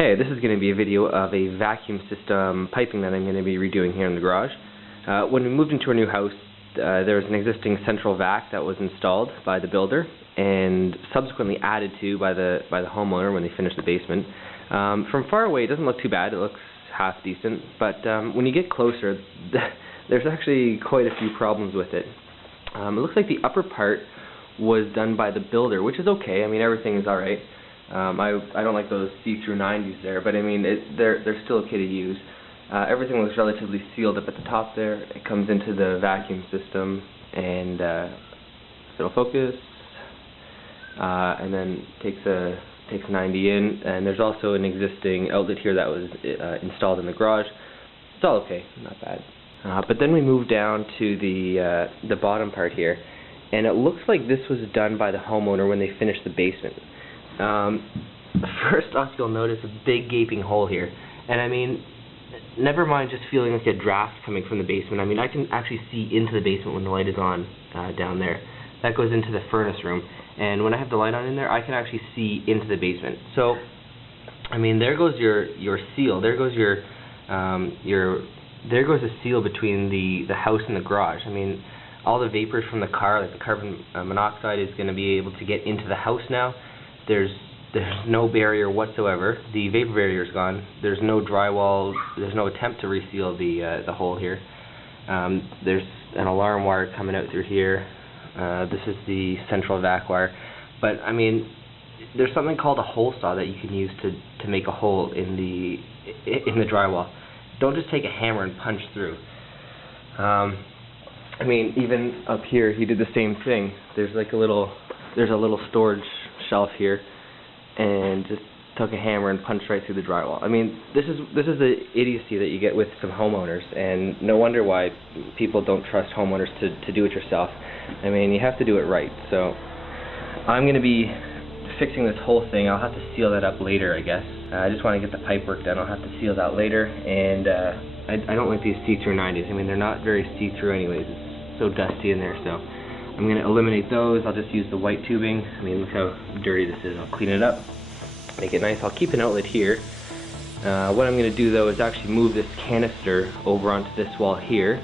Hey, this is going to be a video of a vacuum system piping that I'm going to be redoing here in the garage. When we moved into our new house, there was an existing central vac that was installed by the builder and subsequently added to by the homeowner when they finished the basement. From far away, it doesn't look too bad. It looks half decent, but when you get closer, there's actually quite a few problems with it. It looks like the upper part was done by the builder, which is okay. I mean, everything is alright. I don't like those see-through 90s there, but I mean, they're still okay to use. Everything was relatively sealed up at the top there. It comes into the vacuum system, and it'll focus, and then takes 90 in. And there's also an existing outlet here that was installed in the garage. It's all okay, not bad. But then we move down to the bottom part here, and it looks like this was done by the homeowner when they finished the basement. First off, you'll notice a big gaping hole here, and I mean, never mind just feeling like a draft coming from the basement. I mean, I can actually see into the basement when the light is on down there. That goes into the furnace room, and when I have the light on in there, I can actually see into the basement. So, I mean, there goes your seal. There goes there goes a seal between the house and the garage. I mean, all the vapors from the car, like the carbon monoxide, is going to be able to get into the house now. There's no barrier whatsoever. The vapor barrier is gone. There's no drywall. There's no attempt to reseal the hole here. There's an alarm wire coming out through here. This is the central vac wire. But I mean, there's something called a hole saw that you can use to make a hole in the drywall. Don't just take a hammer and punch through. I mean, even up here, he did the same thing. There's a little storage shelf here, and just took a hammer and punched right through the drywall. I mean, this is the idiocy that you get with some homeowners, and no wonder why people don't trust homeowners to do it yourself. I mean, you have to do it right. So I'm going to be fixing this whole thing. I'll have to seal that up later, I guess. I just want to get the pipe work done. I'll have to seal that later, and I don't like these see-through 90s. I mean, they're not very see-through anyways. It's so dusty in there, so I'm going to eliminate those. I'll just use the white tubing. I mean, look how dirty this is. I'll clean it up, make it nice. I'll keep an outlet here. What I'm going to do, though, is actually move this canister over onto this wall here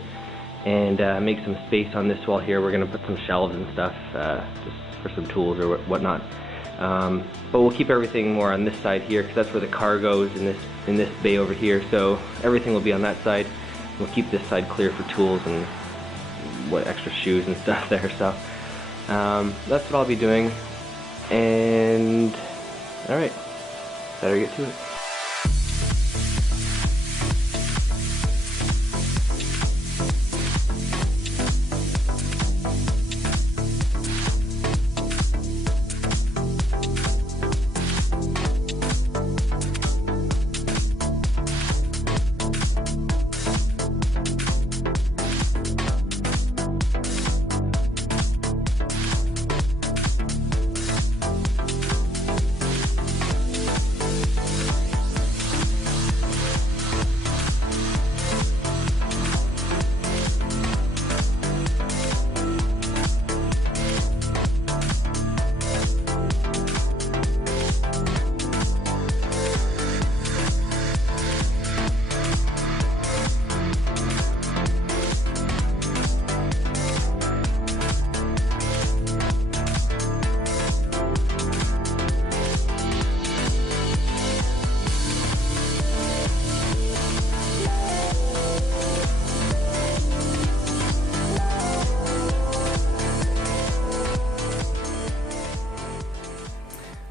and make some space on this wall here. We're going to put some shelves and stuff just for some tools or whatnot. But we'll keep everything more on this side here, because that's where the car goes in this bay over here. So everything will be on that side. We'll keep this side clear for tools and what extra shoes and stuff there. So that's what I'll be doing. And all right, better get to it.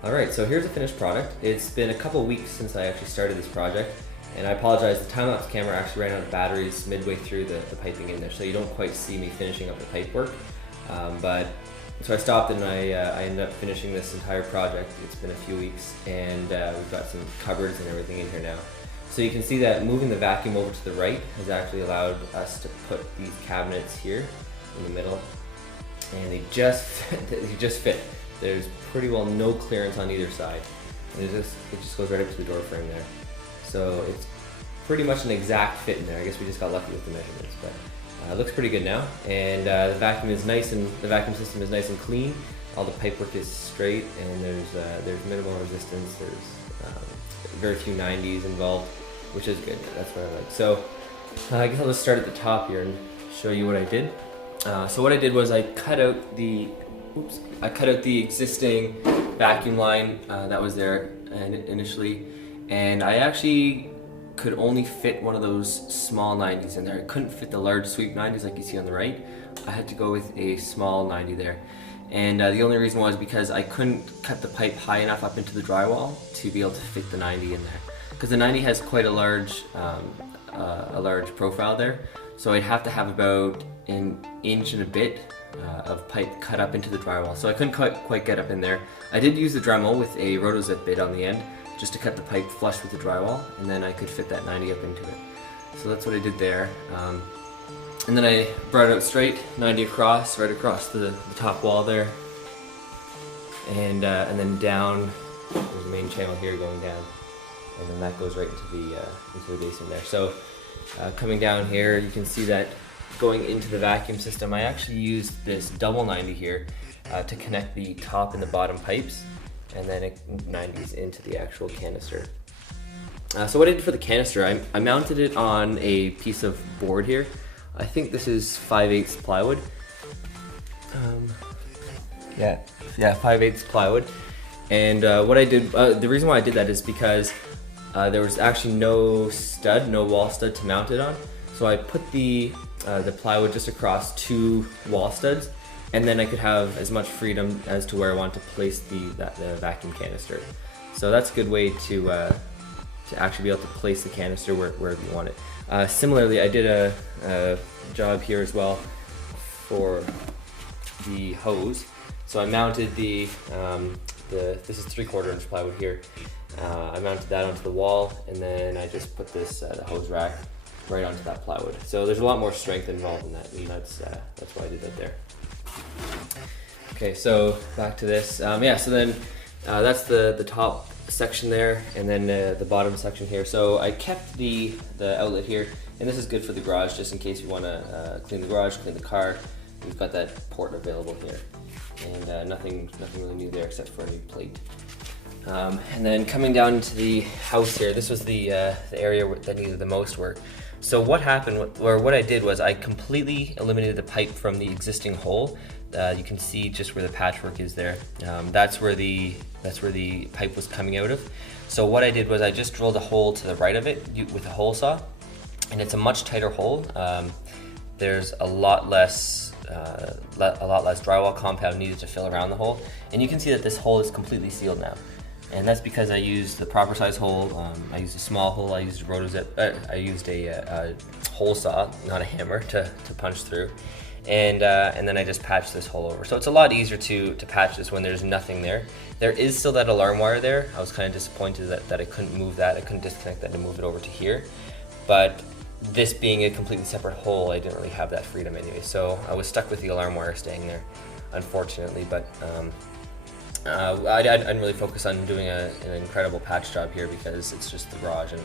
Alright, so here's the finished product. It's been a couple weeks since I actually started this project, and I apologize, the time-lapse camera actually ran out of batteries midway through the piping in there, so you don't quite see me finishing up the pipe work. So I stopped and I ended up finishing this entire project. It's been a few weeks, and we've got some cupboards and everything in here now. So you can see that moving the vacuum over to the right has actually allowed us to put these cabinets here in the middle, and they just fit. There's pretty well no clearance on either side, and it just goes right up to the door frame there. So it's pretty much an exact fit in there. I guess we just got lucky with the measurements, but it looks pretty good now. And the vacuum system is nice and clean. all the pipework is straight, and there's minimal resistance. There's very few 90s involved, which is good. That's what I like. So I guess I'll just start at the top here and show you what I did. So what I did was I cut out the existing vacuum line that was there initially, and I actually could only fit one of those small 90s in there. I couldn't fit the large sweep 90s like you see on the right. I had to go with a small 90 there. And the only reason was because I couldn't cut the pipe high enough up into the drywall to be able to fit the 90 in there. Because the 90 has quite a large profile there. So I'd have to have about an inch and a bit of pipe cut up into the drywall. So I couldn't quite get up in there. I did use the Dremel with a rotozip bit on the end just to cut the pipe flush with the drywall, and then I could fit that 90 up into it. So that's what I did there. And then I brought it out straight, 90 across, right across the top wall there. And then down, there's the main channel here going down. And then that goes right into the basement there. So coming down here, you can see that going into the vacuum system, I actually used this double 90 here to connect the top and the bottom pipes, and then it 90s into the actual canister. So what I did for the canister, I mounted it on a piece of board here. I think this is 5/8 plywood. Yeah, 5/8 plywood. And what I did, the reason why I did that is because there was actually no wall stud to mount it on. So I put the plywood just across 2 wall studs, and then I could have as much freedom as to where I want to place the vacuum canister. So that's a good way to actually be able to place the canister wherever you want it. Similarly, I did a job here as well for the hose. So I mounted this is 3/4 inch plywood here. I mounted that onto the wall, and then I just put this the hose rack right onto that plywood. So there's a lot more strength involved in that, and that's why I did that there. Okay, so back to this. Yeah, so then that's the top section there, and then the bottom section here. So I kept the outlet here, and this is good for the garage, just in case you want to clean the garage, clean the car. We've got that port available here, and nothing really new there except for a new plate. And then coming down to the house here, this was the area that needed the most work. So what happened, or what I did was I completely eliminated the pipe from the existing hole. You can see just where the patchwork is there. That's where the pipe was coming out of. So what I did was I just drilled a hole to the right of it with a hole saw, and it's a much tighter hole. There's a lot less drywall compound needed to fill around the hole, and you can see that this hole is completely sealed now. And that's because I used the proper size hole. I used a small hole. I used a rotozip. I used a hole saw, not a hammer, to punch through. And then I just patched this hole over. So it's a lot easier to patch this when there's nothing there. There is still that alarm wire there. I was kind of disappointed that I couldn't move that. I couldn't disconnect that and move it over to here. But this being a completely separate hole, I didn't really have that freedom anyway. So I was stuck with the alarm wire staying there, unfortunately. But I didn't really focus on doing an incredible patch job here because it's just the garage, and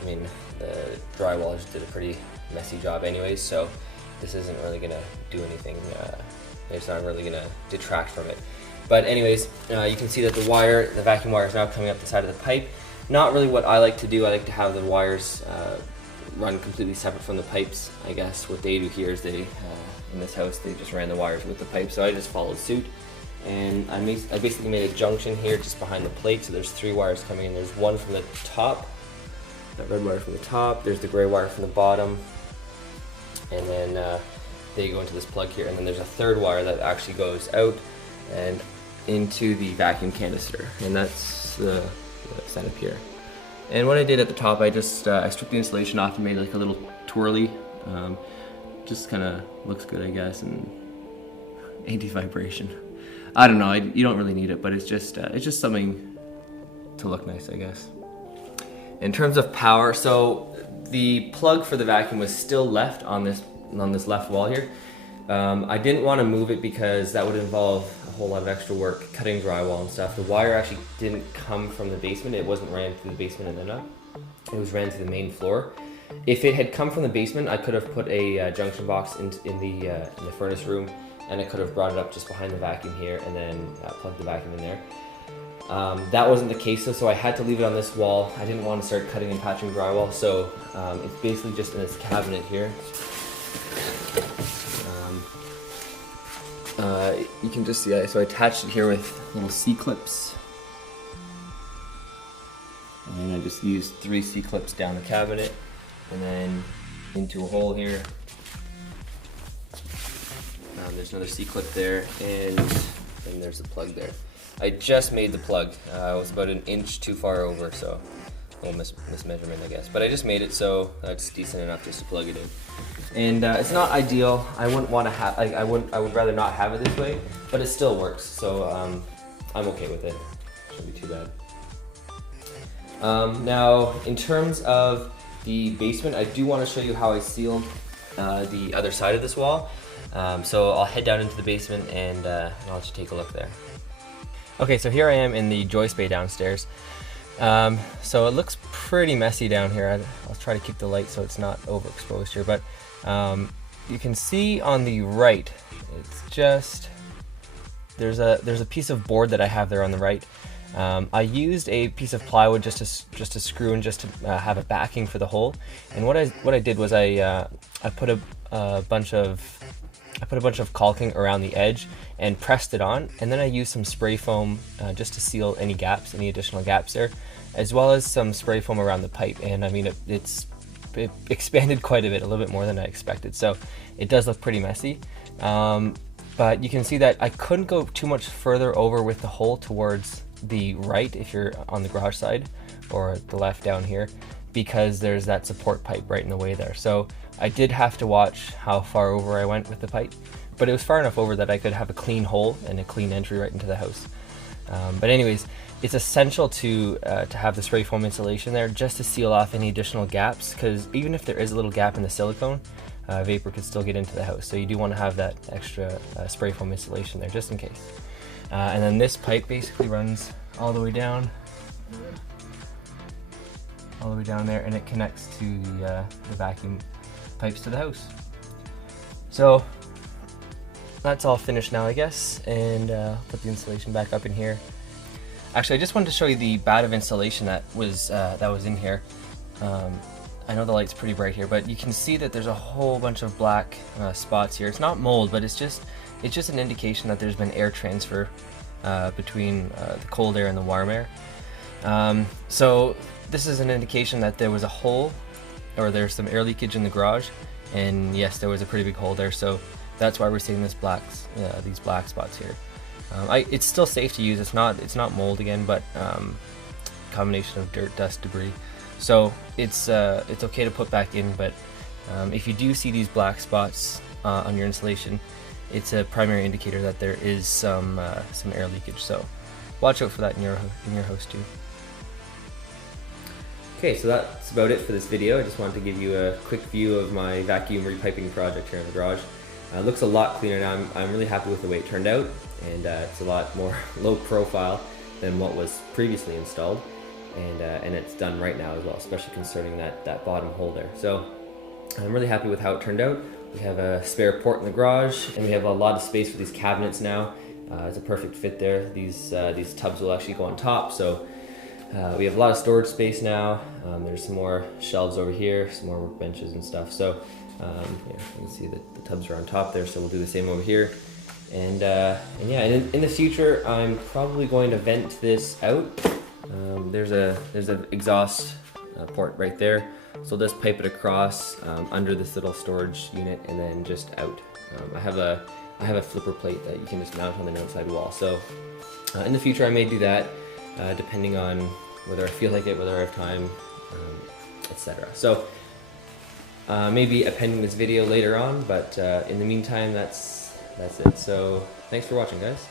I mean the drywall just did a pretty messy job anyways, so this isn't really gonna do anything. It's not really gonna detract from it. But anyways, you can see that the vacuum wire is now coming up the side of the pipe. Not really what I like to do. I like to have the wires run completely separate from the pipes. I guess what they do here is in this house, they just ran the wires with the pipe, so I just followed suit. And I basically made a junction here just behind the plate, so there's 3 wires coming in. There's one from the top, that red wire from the top, there's the gray wire from the bottom, and then they go into this plug here, and then there's a 3rd wire that actually goes out and into the vacuum canister, and that's the setup here. And what I did at the top, I just I stripped the insulation off and made like a little twirly, just kind of looks good, I guess, and anti-vibration. I don't know, you don't really need it, but it's just something to look nice, I guess. In terms of power, so the plug for the vacuum was still left on this left wall here. I didn't want to move it because that would involve a whole lot of extra work, cutting drywall and stuff. The wire actually didn't come from the basement. It wasn't ran through the basement and then up. It was ran through the main floor. If it had come from the basement, I could have put a junction box in the furnace room and I could have brought it up just behind the vacuum here and then plugged the vacuum in there. That wasn't the case though, so I had to leave it on this wall. I didn't want to start cutting and patching drywall, so it's basically just in this cabinet here. You can just see, so I attached it here with little C-clips. And I just used 3 C-clips down the cabinet and then into a hole here. There's another C-clip there, and then there's the plug there. I just made the plug. I was about an inch too far over, so a little mismeasurement, I guess. But I just made it, so that's decent enough just to plug it in. And it's not ideal. I wouldn't want to have. I would rather not have it this way, but it still works. So I'm okay with it. Shouldn't be too bad. Now, in terms of the basement, I do want to show you how I sealed the other side of this wall. So I'll head down into the basement and I'll let you take a look there. Okay, so here I am in the joist bay downstairs. So it looks pretty messy down here. I'll try to keep the light so it's not overexposed here, but you can see on the right, it's just, there's a piece of board that I have there on the right. I used a piece of plywood just to screw and just to have a backing for the hole. And what I did was I put a bunch of caulking around the edge and pressed it on, and then I used some spray foam just to seal any gaps, any additional gaps there, as well as some spray foam around the pipe. And I mean, it expanded quite a bit, a little bit more than I expected. So it does look pretty messy. But you can see that I couldn't go too much further over with the hole towards the right if you're on the garage side, or the left down here, because there's that support pipe right in the way there. So I did have to watch how far over I went with the pipe, but it was far enough over that I could have a clean hole and a clean entry right into the house. But anyways, it's essential to have the spray foam insulation there just to seal off any additional gaps, because even if there is a little gap in the silicone, vapor could still get into the house. So you do want to have that extra spray foam insulation there just in case. And then this pipe basically runs all the way down there, and it connects to the vacuum pipes to the house. So that's all finished now, I guess, and put the insulation back up in here. Actually, I just wanted to show you the bat of insulation that was in here. I know the light's pretty bright here, but you can see that there's a whole bunch of black spots here. It's not mold, but it's just an indication that there's been air transfer between the cold air and the warm air. So this is an indication that there was a hole, or there's some air leakage in the garage, and yes, there was a pretty big hole there. So that's why we're seeing these black spots here. It's still safe to use. It's not mold again, but combination of dirt, dust, debris. So it's okay to put back in. But if you do see these black spots on your insulation, it's a primary indicator that there is some air leakage. So watch out for that in your house too. Okay, so that's about it for this video. I just wanted to give you a quick view of my vacuum repiping project here in the garage. It looks a lot cleaner now. I'm really happy with the way it turned out, and it's a lot more low profile than what was previously installed, and it's done right now as well, especially concerning that bottom hole there. So I'm really happy with how it turned out. We have a spare port in the garage, and we have a lot of space for these cabinets now. It's a perfect fit there. These tubs will actually go on top, so we have a lot of storage space now. There's some more shelves over here, some more workbenches and stuff. So yeah, you can see that the tubs are on top there, so we'll do the same over here. And yeah, in the future, I'm probably going to vent this out. There's an exhaust port right there, so let's pipe it across under this little storage unit and then just out. I have a flipper plate that you can just mount on the outside wall. So in the future, I may do that, depending on whether I feel like it, whether I have time, etc. So maybe appending this video later on, but in the meantime, that's it. So thanks for watching, guys.